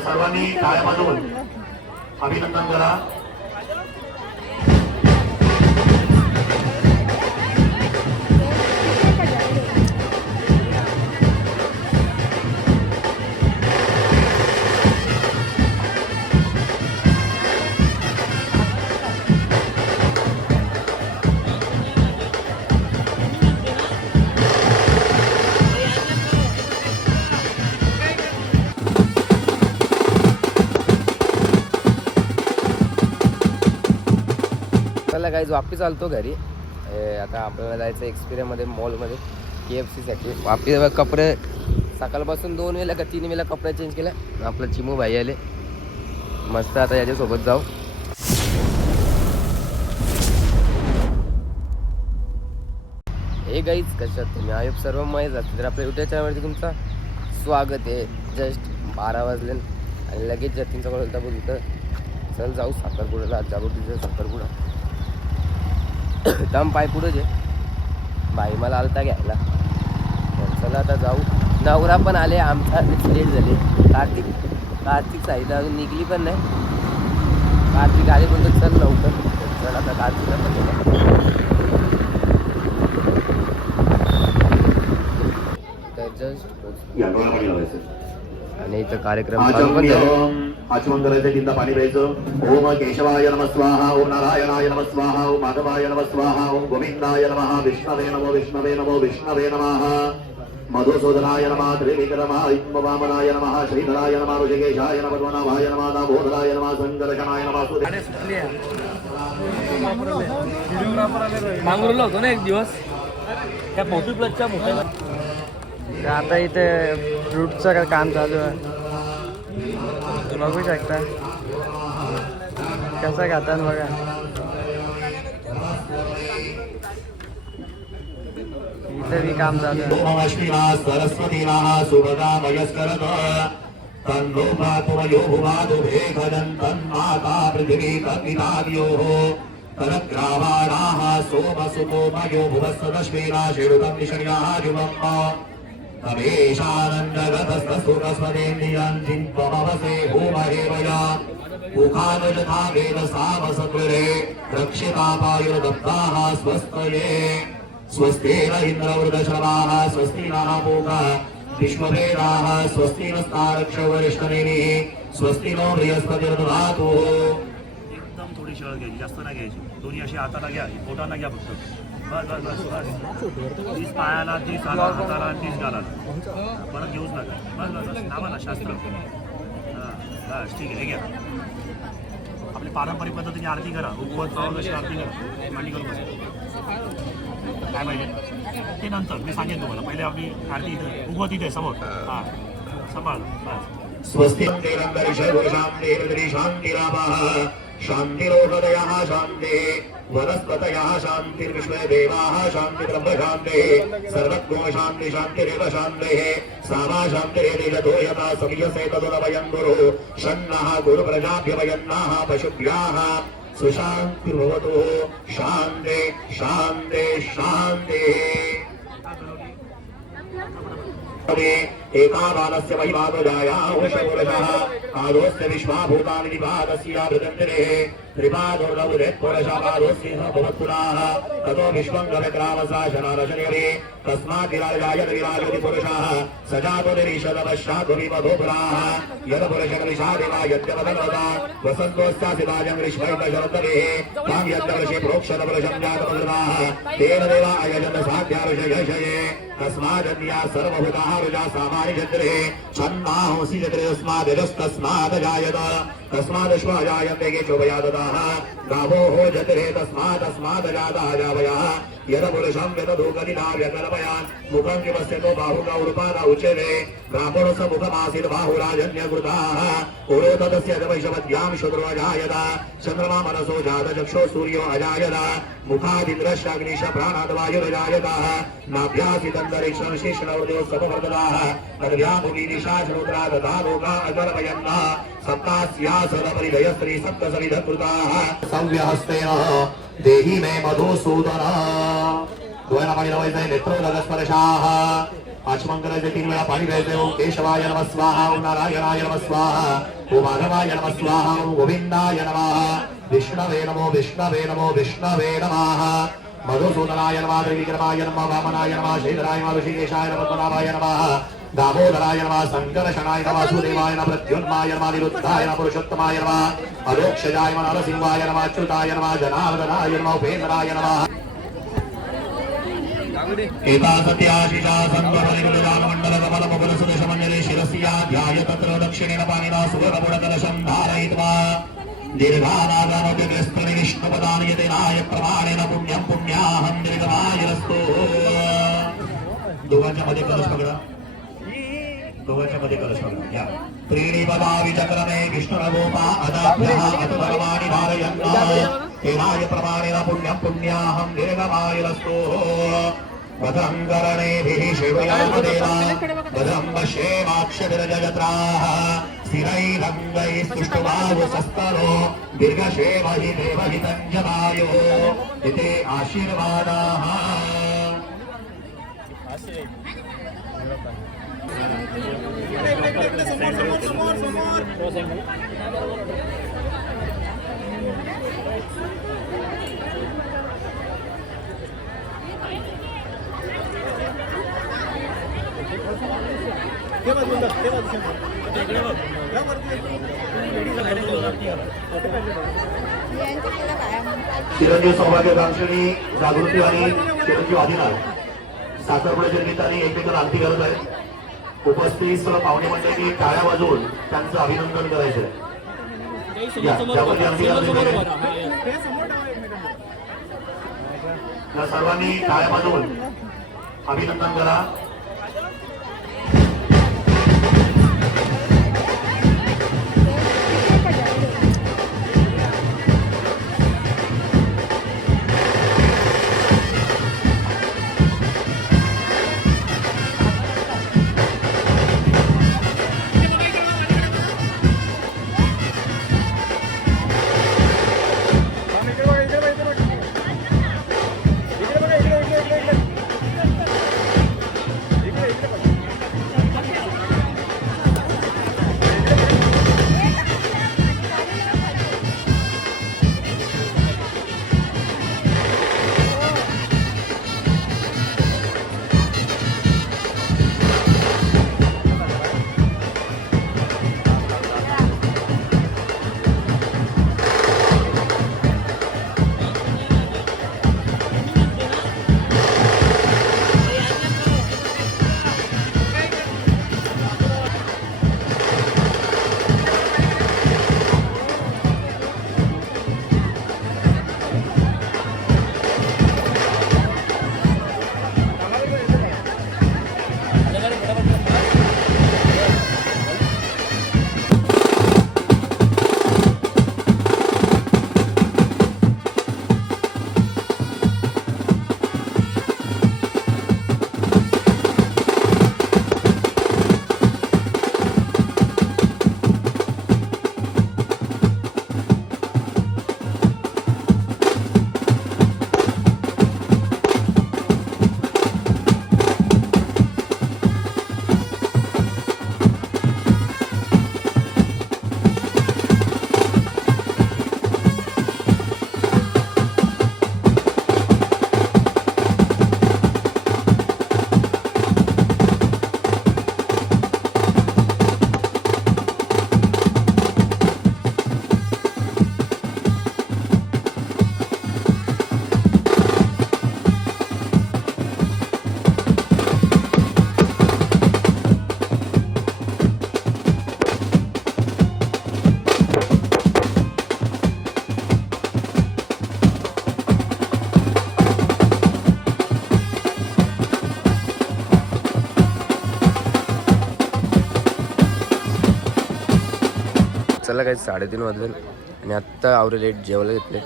सर्वांनी टाळ्या वाजवून अभिनंदन करा. काही वापस चालतो घरी. आता आपल्याला जायचं एक्सपिरियन्समध्ये मॉलमध्ये KFCसाठी. वापस कपडे सकाळपासून 2 वेळा का 3 वेळा कपडे चेंज केले. आपलं चिमू भाई आले मस्त. आता याच्यासोबत जाऊ. हे गाईज कशात तुम्ही आयोग सर्व माहीत असते तर आपल्या युट्यूब चॅनलवरती तुमचं स्वागत आहे. जस्ट 12 वाजले आणि लगेच जतीनचा कॉल होता बोलतं चल जाऊ साखरपुड्याला. आज जाऊ तिथं साखरपुडा दम पाय पुढं जे बाई मला आलता घ्यायला. चला आता जाऊ. नवरा पण आले आमचा लेट झाले. कार्तिक साईडला अजून निघली पण नाही. कार्तिक आले पण चल लवकर. चल आता कार्तिकला पण आणि इथं कार्यक्रम चालू पण झाले. आचमन करायचं. तीनदा पाणी प्यायचं. ओम केशवाय नमः स्वाहा. ओम नारायणाय नमः स्वाहा. ओम माधवाय नमः स्वाहा. ओम गोविंदाय नमः. विष्णवे नमो विष्णवे नमो विष्णवे नमः. मधुसूदनाय नमः. त्रिविक्रमाय वामनाय नमः. श्रीधराय नमः. ऋषिकेशाय नमः. पद्मनाभाय नमः. दामोदराय नमः. संकर्षणाय नमः. मांगुरला होतो ना एक दिवस त्या फोटो प्लसच्या मोठ्या. आता इथे फ्रूटचं काम चालू आहे. बघू शकता कसं खातात बघा. इथे बी काम चालू आहे. सरस्वतीनाः सुभगामयस्करत तन्नो पातुमयो भुवादो भेखदं तन्माता पृथिवी तद्विताद्योः तदग्रावाणाः सोमसुतो मयो भुवस्सदश्वेना शिरुतं निशर्याः जुवम् तमेशानन्दगतस्तसुरस्वदेन्द्रियं चिन्त्वमवसे भूमहेवया मुखानुजथा वेदसामसकृरे रक्षितापायुर्दत्ताः स्वस्तये स्वस्तेन इन्द्रवृदशवाः स्वस्ति नः पूषा विश्ववेदाः स्वस्ति नस्तारक्षवरिष्ठनेमिः स्वस्ति नो बृहस्पतिर्दधातु. एकदम थोडी शळ घ्यायची, जास्त नाही घ्यायची. दोन्ही अशी हाताला घ्या, पोटाला घ्या फक्त. बस बस बस बस. 30 पायाला 30 हाताला 30 गालाला. परत घेऊच नका. बस बस बस. नावाला शास्त्र. हां बस ठीक आहे. हे घ्या. आपली पारंपरिक पद्धतीने आरती करा. उपवास पाहून अशी आरती करा. मांडी करून बसा. काय पाहिजे ते नंतर मी सांगेन तुम्हाला. पहिले आपली आरती इथे उभं तिथे समोर. हां सांभाळ बस. स्वस्ति शांतिरामः शांतिरोषधयः शान्तिः वनस्पतयः शान्तिर्विश्वे देवाः शान्ति ब्रह्म शान्तिः सर्वज्ञो शान्ति शान्तिरेव शान्तिः सामा शान्तिरेति यतो यथा समयसे तदुनवयं गुरुः षण्णः गुरुप्रजाभ्यवयन्नाः पशुभ्याः सुशान्तिर्भवतु. शान्ति शान्ति शान्तिः. एकावानस्य महिमानुजायाः शौरशः पादोस्य विश्वाभूतानि निपादस्य भृतन्तिरेः त्रिपादोर्नवुदेत्पुरशपादोऽस्येह भवत्पुराः ततो विश्वं गविक्रामसाशनारशनिरे तस्मात् विराजायत विराजति पुरुषः स जातुरिषदवश्चातुरिमधोपुराः यदपुरुषकलिशादिवा यद्यवदनवदा वसन्तोस्यासिदाजं ग्रीष्मैकशरतरेः तां यद्यवृषे प्रोक्षतपुरुषं जातमधृताः तेन देवा अयजन साध्यारुषयशये तस्मादन्या सर्वभूताः रुजा सामानि चन्द्रे छन्नांसि चन्द्रस्मादजस्तस्माद् जायत तस्मादश्वा जायन्ते केशवया ददाः गावोः जत्रे तस्मात् जातः जावयः यदपुरुषं यदधूकनिधा व्यकल्पयान् मुखं किमस्यतो बाहुगौरुपाद उच्यते ब्राह्मणस्य मुखमासीत् बाहुराजन्यकृताः पुरो तदस्य वैशवद्यां शत्रुवजायत चन्द्रमा मनसो जातचक्षो सूर्यो अजायत मुखादिन्द्रश्चाग्निश प्राणाद् वायुरजायत नाभ्यासितन्तरिक्षं शिष्णवृदयो सपवर्तदाः तद्व्यामुनिदिशा श्रोत्रा तथा लोका अकल्पयन्नः सप्तास्यासरपरिदय स्त्री सप्तसविधकृताः सव्यहस्तेन देहि मे मधुसूदन. द्वयनमणिरवैसे नेत्रोदगस्पर्शाः आचमन करायचे 3 वेळा पाणी प्यायचे ओम केशवाय नमः स्वाहा ओम नारायणाय नमः स्वाहा ओम माधवाय नमः स्वाहा ओम गोविंदाय नमः विष्णवे नमो विष्णवे नमो विष्णवे नमः मधुसूदनाय नमः त्रिविक्रमाय नमः वामनाय नमः श्रीधराय नमः ऋषिकेशाय नमः पद्मनाभाय नमः दामोदराय नमः संकर्षणाय नमः वासुदेवाय नमः प्रद्युम्नाय नमः निरुद्धाय नमः पुरुषोत्तमाय नमः अलोक्षजाय नमः नरसिंहाय नमः अच्युताय नमः जनार्दनाय नमः उपेन्द्राय नमः एता सत्याशिषा संभवनिकुलजालमण्डल कमलमुकुलसुदशमण्डले शिरस्या ध्याय तत्र दक्षिणेन पाणिना सुवर्णपुटकलशं धारयित्वा दीर्घानागामतिग्रस्तनि विष्णुपदानि यतेनाय प्रमाणेन पुण्यं पुण्याहं दीर्घमायुरस्तु दोघांच्या मध्ये कलश पकडा दोघांच्या मध्ये कलश पकडा या त्रीणि पदावि चक्रमे विष्णुरगोपा अदाभ्यः अतुपर्वाणि धारयन्ना तेनाय प्रमाणेन पुण्यं पुण्याहं दीर्घमायुरस्तु वदं करणेभिः शिवयामदेवा वदं पश्येमाक्षभिरजयत्राः स्थिरैरङ्गैः स्तुष्टुवावुसस्तरो दीर्घशेव हि देवहितं जवायो इति आशीर्वादाः चिरंजीव सौभाग्यकांक्षणी जागृती आणि चिरंजीव आदिनाथ साखरपुड्याच्या निमित्ताने एकमेकांना आरती करत आहेत उपस्थित पाहुणे मंडळी टाळ्या वाजवून त्यांचं अभिनंदन करायचं सर्वांनी टाळ्या वाजवून अभिनंदन करा चला काही 3:30 वाजले आणि आत्ता आवरे लेट जेवायला घेतले.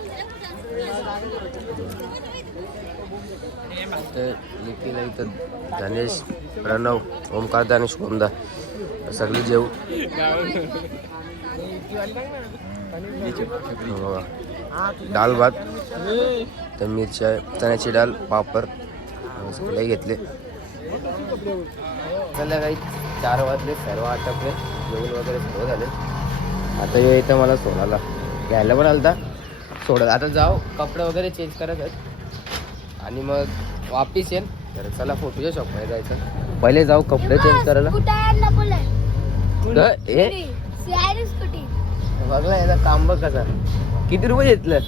लिखीला इथं धनेश, प्रणव, ओमकार, दानेश, ओमदा सगळी जेव डाल भात तर मिरच्या, चण्याची डाळ, पापड सगळे घेतले. चला काही 4 वाजले, सर्व आटपले, जेवण वगैरे सर्व झाले. आता इथं मला सोडायला घ्यायला पण आलता, सोडत आता जाऊ कपडे वगैरे चेंज करत आहेत आणि मग वापिस येईन. तर चला फोटोच्या शॉपमध्ये जायचं, पहिले जाऊ कपडे चेंज करायला. बघला ना काम बघ कसा. किती रुपये घेतलं?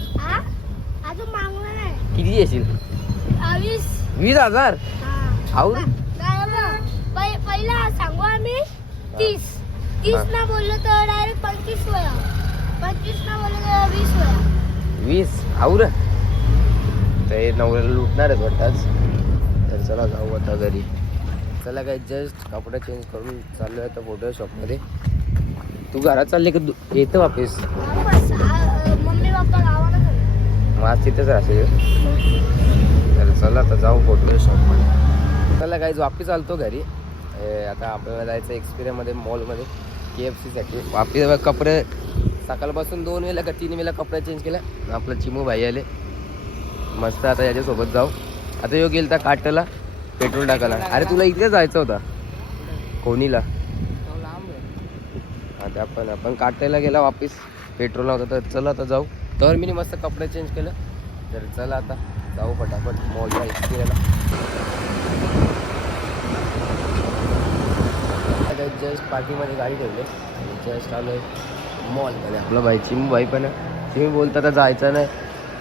किती येशील? 20,000. आऊ पहिला सांगू आम्ही 30 ना बोललो तर डायरेक्ट 25 वेळा, 25 ना बोललो तर 20 वेळा. 20 आऊर ते नवऱ्याला लुटणार आहेत वाटतं आज. तर चला जाऊ आता घरी. चला काय जस्ट कपडे चेंज करून चाललो आहे तर फोटो शॉपमध्ये. तू घरात चालले की येतं वापस? मम्मी पप्पा गावाला गेले. मग आज तिथेच राहते. तर चला आता जाऊ फोटो शॉपमध्ये. चला काय वापस आलतो घरी. आता आपल्याला जायचं एक्सपिरियमध्ये मॉलमध्ये KFCसाठी. वापस कपडे सकाळपासून 2 वेळेला का 3 वेळेला कपडे चेंज केला. आपलं चिमू भाई आले मस्त. आता याच्यासोबत जाऊ. आता यो गेलता काटला पेट्रोल टाकायला. अरे तुला इथे जायचं होता कोणीला. आता आपण काटायला गेला वापस, पेट्रोल नव्हतं. तर चला आता जाऊ. तर मी मस्त कपडे चेंज केलं. तर चला आता जाऊ फटाफट मॉलच्या एक्सपिरियन्सला. जस्ट पार्किंगमध्ये गाडी ठेवली आणि जस्ट आलो आहे मॉलमध्ये. आपला भाई चिमू भाई पण आहे. चिमू बोलता आता जायचं नाही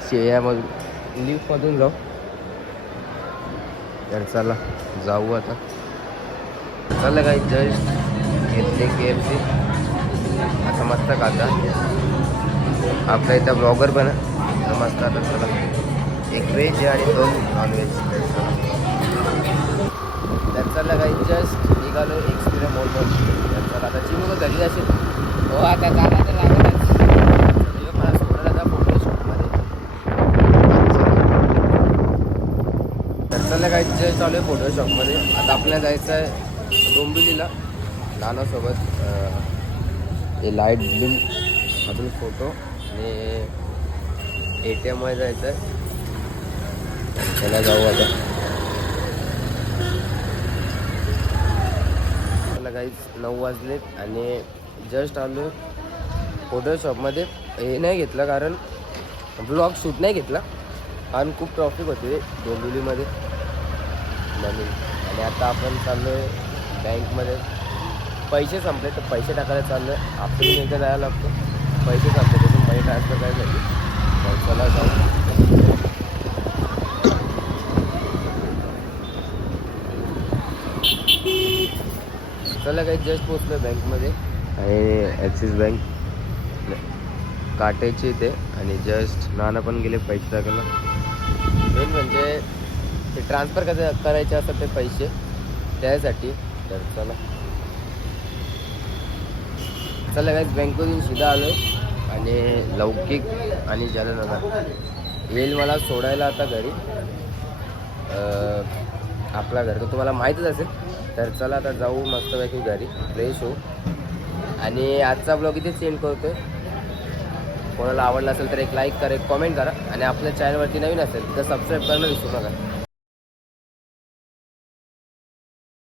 शेया, मग लिफ्टमधून जाऊ. तर चला जाऊ आता. चला काही जस्ट घेतले KFC. आता मस्त खाता. आपल्या इथं ब्लॉगर पण आहे तर मस्त. आता चला 1 व्हेज आहे आणि 2 नॉनव्हेज. तर चला काही जस्ट निघालो एक्सपिरियन्स मॉलमध्ये. तर चला आता चिमू घरी असेल. हो आता जाणार तर लागतच. मला सोडायला जा फोटो शॉपमध्ये. तर चला काही जस्ट चालू आहे फोटो शॉपमध्ये. आता आपल्याला जायचं आहे डोंबिवलीला नानासोबत. हे लाईट बिल अजून फोटो आणि ATMमध्ये जायचं आहे. त्याला जाऊ आता. त्याला काहीच 9 वाजलेत आणि जस्ट आलो फोटो शॉपमध्ये. हे नाही घेतलं कारण ब्लॉग शूट नाही घेतला कारण खूप ट्रॉफिक होते डोंबिवलीमध्ये म्हणून. आणि आता आपण चाललो आहे बँकमध्ये. पैसे संपले तर पैसे टाकायला चाललो आहे. आपल्याला एकदा जायला लागतो. पैसे संपले त्यातून मनी ट्रान्सफर करायसाठी. तर चला जाऊ. चला काही जस्ट पोचलो बँकमध्ये आणि ॲक्सिस बँक काटायची ते. आणि जस्ट नाना पण गेले पैसे टाकायला. मेन म्हणजे ते ट्रान्सफर करायचे असतात ते पैसे त्यासाठी. तर चला काहीच बँकेतून सीधा आलो आहे आणि लौकिक आणि जलनगर येईल मला सोडायला आता घरी. आपला घर तर तुम्हाला माहीतच असेल. तर चला आता जाऊ मस्तपैकी घरी, फ्रेश होऊ. आणि आजचा ब्लॉग इथे सेंड करतो आहे. कोणाला आवडला असेल तर एक लाईक करा, एक कॉमेंट करा आणि आपल्या चॅनलवरती नवीन असेल तर सबस्क्राईब करणं विसरू नका.